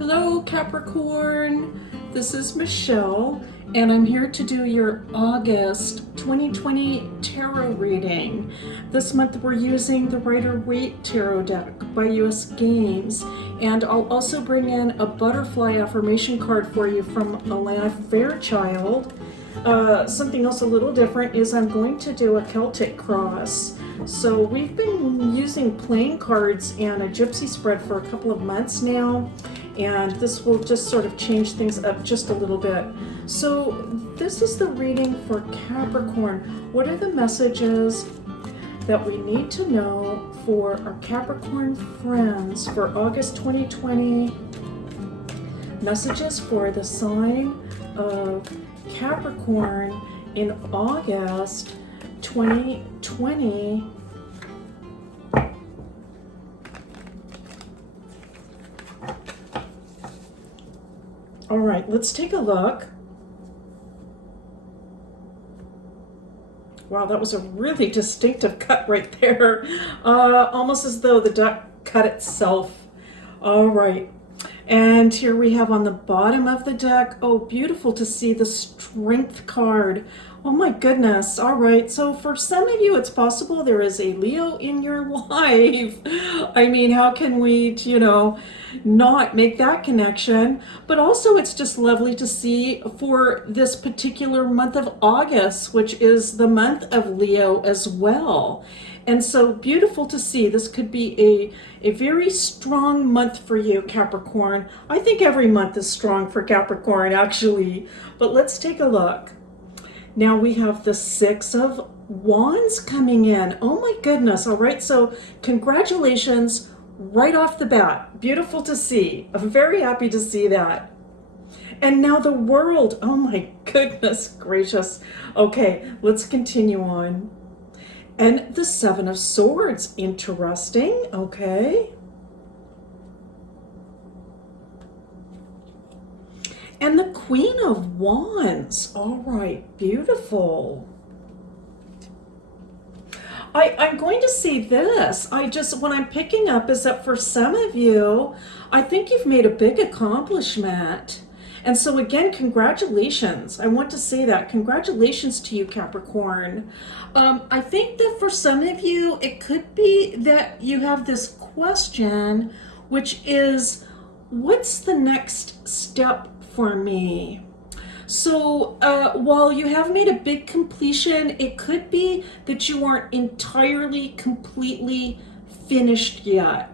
Hello Capricorn, this is Michelle and I'm here to do your August 2020 tarot reading. This month we're using the Rider-Waite Tarot deck by US Games, and I'll also bring in a butterfly affirmation card for you from Alana Fairchild. Something else a little different is I'm going to do a Celtic cross. So we've been using playing cards and a gypsy spread for a couple of months now, and this will just sort of change things up just a little bit. So this is the reading for Capricorn. What are the messages that we need to know for our Capricorn friends for August 2020? Messages for the sign of Capricorn in August 2020. All right, let's take a look. Wow, that was a really distinctive cut right there. Almost as though the duck cut itself. All right. And here we have on the bottom of the deck, oh, beautiful to see the Strength card. Oh my goodness. All right. So for some of you, it's possible there is a Leo in your life. I mean, how can we, not make that connection? But also it's just lovely to see for this particular month of August, which is the month of Leo as well. And so beautiful to see. This could be a very strong month for you, Capricorn. I think every month is strong for Capricorn, actually. But let's take a look. Now we have the Six of Wands coming in. Oh my goodness. All right. So congratulations right off the bat. Beautiful to see. I'm very happy to see that. And now the World. Oh my goodness gracious. Okay, let's continue on. And the Seven of Swords, interesting, okay. And the Queen of Wands, all right, beautiful. I'm going to see this. What I'm picking up is that for some of you, I think you've made a big accomplishment. And so again, congratulations. I want to say that. Congratulations to you, Capricorn. I think that for some of you, it could be that you have this question, which is, what's the next step for me? So while you have made a big completion, it could be that you aren't entirely, completely finished yet.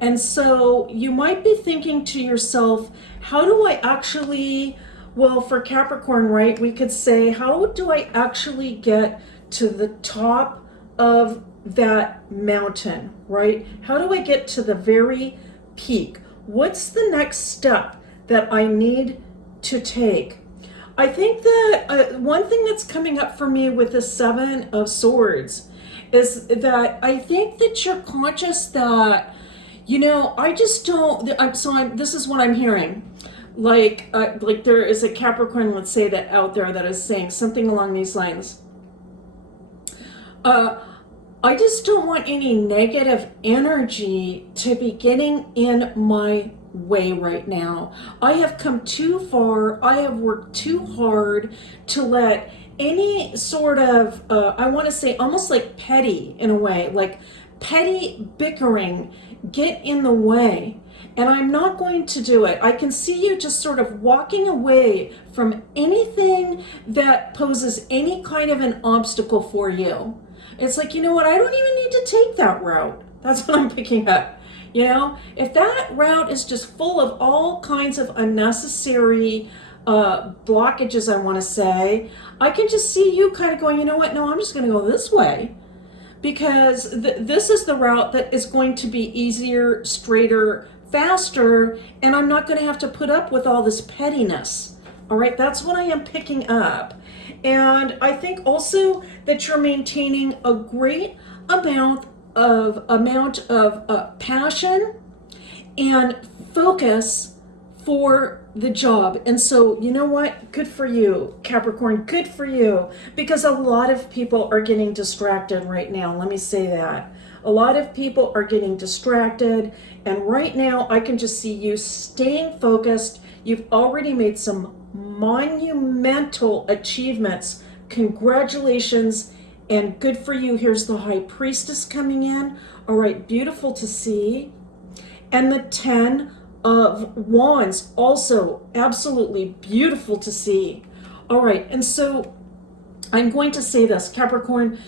And so you might be thinking to yourself, how do I actually, well, for Capricorn, right, we could say, how do I actually get to the top of that mountain, right? How do I get to the very peak? What's the next step that I need to take? I think that one thing that's coming up for me with the Seven of Swords is that I think that you're conscious that, I just don't, this is what I'm hearing. Like there is a Capricorn, let's say, that out there that is saying something along these lines. I just don't want any negative energy to be getting in my way right now. I have come too far. I have worked too hard to let any sort of, I want to say almost like petty in a way, like petty bickering get in the way. And I'm not going to do it. I can see you just sort of walking away from anything that poses any kind of an obstacle for you. It's like, you know what? I don't even need to take that route. That's what I'm picking up. If that route is just full of all kinds of unnecessary blockages, I want to say, I can just see you kind of going, you know what? No, I'm just going to go this way. Because this is the route that is going to be easier, straighter, faster, and I'm not going to have to put up with all this pettiness. All right, that's what I am picking up. And I think also that you're maintaining a great amount of passion and focus for the job. And so, you know what? Good for you, Capricorn. Good for you. Because a lot of people are getting distracted right now. Let me say that. A lot of people are getting distracted, and right now I can just see you staying focused. You've already made some monumental achievements. Congratulations, and good for you. Here's the High Priestess coming in. All right, beautiful to see. And the 10 of Wands, also absolutely beautiful to see. All right, and so I'm going to say this, Capricorn,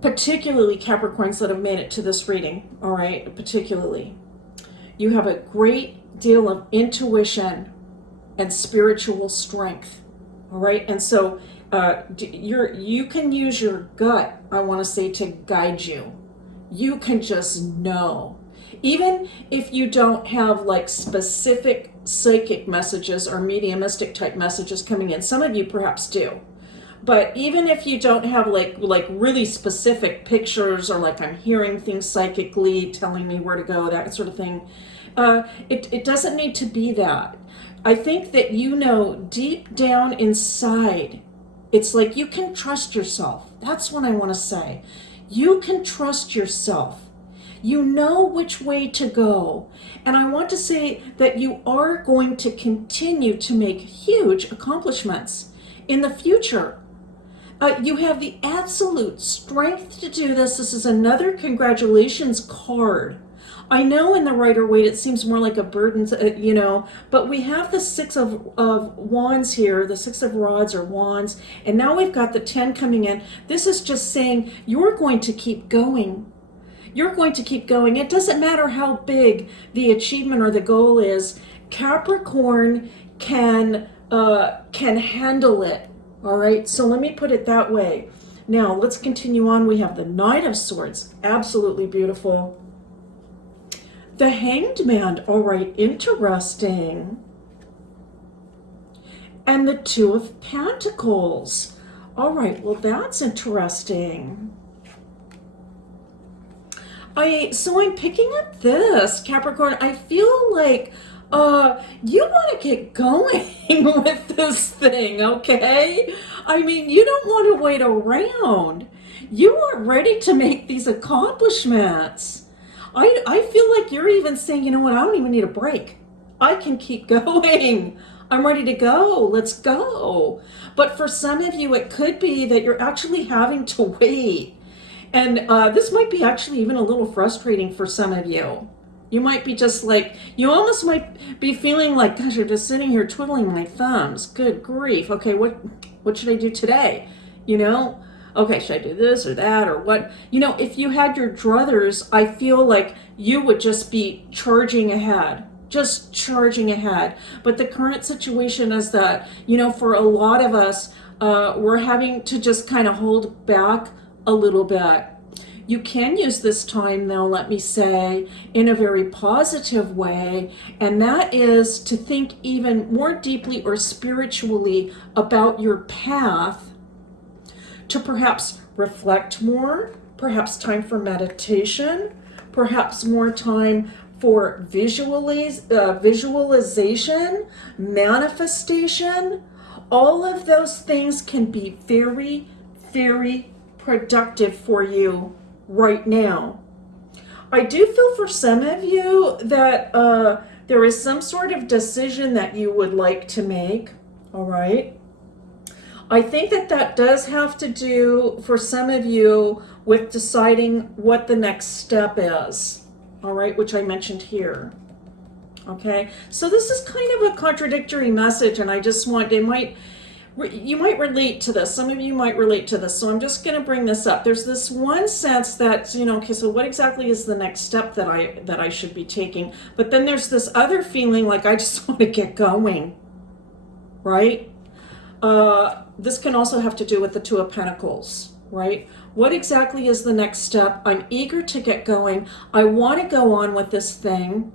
particularly Capricorns that have made it to this reading, all right, particularly, you have a great deal of intuition and spiritual strength, all right? And so you can use your gut, I want to say, to guide you. You can just know. Even if you don't have like specific psychic messages or mediumistic type messages coming in, some of you perhaps do. But even if you don't have like really specific pictures, or like I'm hearing things psychically telling me where to go, that sort of thing, it doesn't need to be that. I think that you know deep down inside, it's like you can trust yourself. That's what I want to say. You can trust yourself. You know which way to go. And I want to say that you are going to continue to make huge accomplishments in the future. You have the absolute strength to do this. This is another congratulations card. I know in the Rider-Waite it seems more like a burden, but we have the 6 of Wands here, the 6 of Rods or Wands, and now we've got the 10 coming in. This is just saying you're going to keep going. You're going to keep going. It doesn't matter how big the achievement or the goal is. Capricorn can handle it. All right, so let me put it that way. Now let's continue on. We have the Knight of Swords, absolutely beautiful. The Hanged Man, all right, interesting. And the 2 of Pentacles. All right, well, that's interesting. So I'm picking up this, Capricorn. I feel like you want to get going with this thing, okay? I mean, you don't want to wait around. You are ready to make these accomplishments. I feel like you're even saying, you know what, I don't even need a break. I can keep going. I'm ready to go. Let's go. But for some of you, it could be that you're actually having to wait. And this might be actually even a little frustrating for some of you. You might be just like, you almost might be feeling like, gosh, you're just sitting here twiddling my thumbs. Good grief. Okay, what should I do today? Okay, should I do this or that or what? If you had your druthers, I feel like you would just be charging ahead. Just charging ahead. But the current situation is that, for a lot of us, we're having to just kind of hold back a little bit. You can use this time, though, let me say, in a very positive way, and that is to think even more deeply or spiritually about your path, to perhaps reflect more, perhaps time for meditation, perhaps more time for visualization, manifestation. All of those things can be very, very productive for you right now. I do feel for some of you that there is some sort of decision that you would like to make, all right? I think that does have to do, for some of you, with deciding what the next step is, all right, which I mentioned here, okay? So this is kind of a contradictory message, and I just want, you might relate to this. Some of you might relate to this. So I'm just going to bring this up. There's this one sense that, okay, so what exactly is the next step that I should be taking? But then there's this other feeling like I just want to get going, right? This can also have to do with the 2 of Pentacles, right? What exactly is the next step? I'm eager to get going. I want to go on with this thing.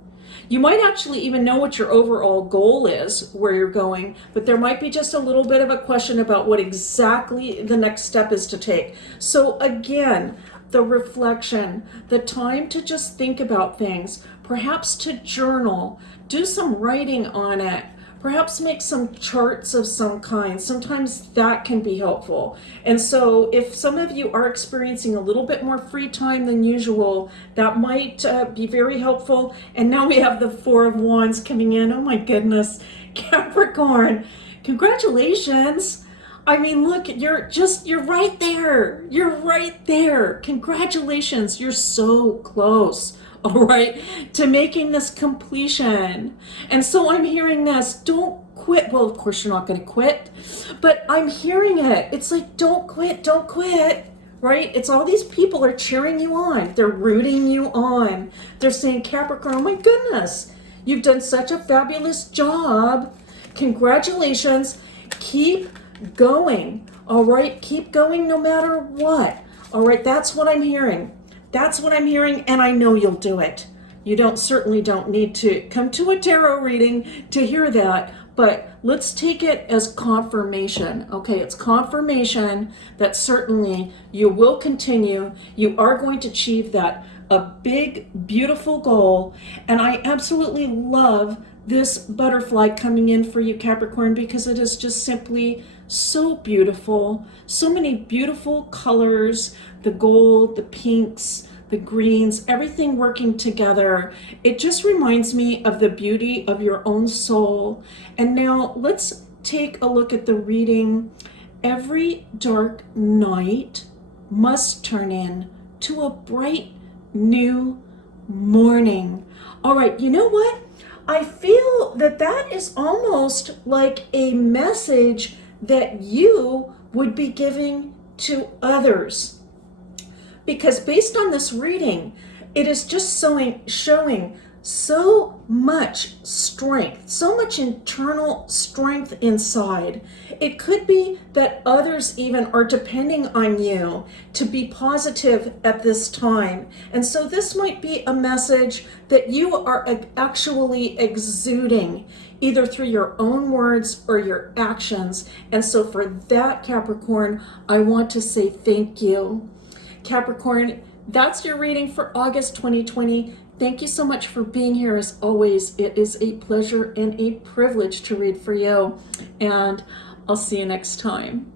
You might actually even know what your overall goal is, where you're going, but there might be just a little bit of a question about what exactly the next step is to take. So again, the reflection, the time to just think about things, perhaps to journal, do some writing on it, perhaps make some charts of some kind. Sometimes that can be helpful. And so if some of you are experiencing a little bit more free time than usual, that might be very helpful. And now we have the Four of Wands coming in. Oh my goodness, Capricorn, congratulations. I mean, look, you're right there. You're right there. Congratulations. You're so close, all right, to making this completion. And so I'm hearing this, don't quit. Well, of course, you're not going to quit, but I'm hearing it. It's like, don't quit, right? It's all these people are cheering you on. They're rooting you on. They're saying, Capricorn, oh my goodness, you've done such a fabulous job. Congratulations. Keep going, all right? Keep going no matter what, all right? That's what I'm hearing. That's what I'm hearing, and I know you'll do it. You certainly don't need to come to a tarot reading to hear that, but let's take it as confirmation, okay? It's confirmation that certainly you will continue. You are going to achieve that, a big, beautiful goal, and I absolutely love this butterfly coming in for you, Capricorn, because it is just simply so beautiful. So many beautiful colors, the gold, the pinks, the greens, everything working together. It just reminds me of the beauty of your own soul. And now let's take a look at the reading. Every dark night must turn in to a bright new morning. All right, you know what? I feel that that is almost like a message that you would be giving to others. Because based on this reading, it is just showing so much strength, so much internal strength inside. It could be that others even are depending on you to be positive at this time. And so this might be a message that you are actually exuding either through your own words or your actions. And so for that, Capricorn, I want to say thank you. Capricorn, that's your reading for August 2020. Thank you so much for being here as always. It is a pleasure and a privilege to read for you. And I'll see you next time.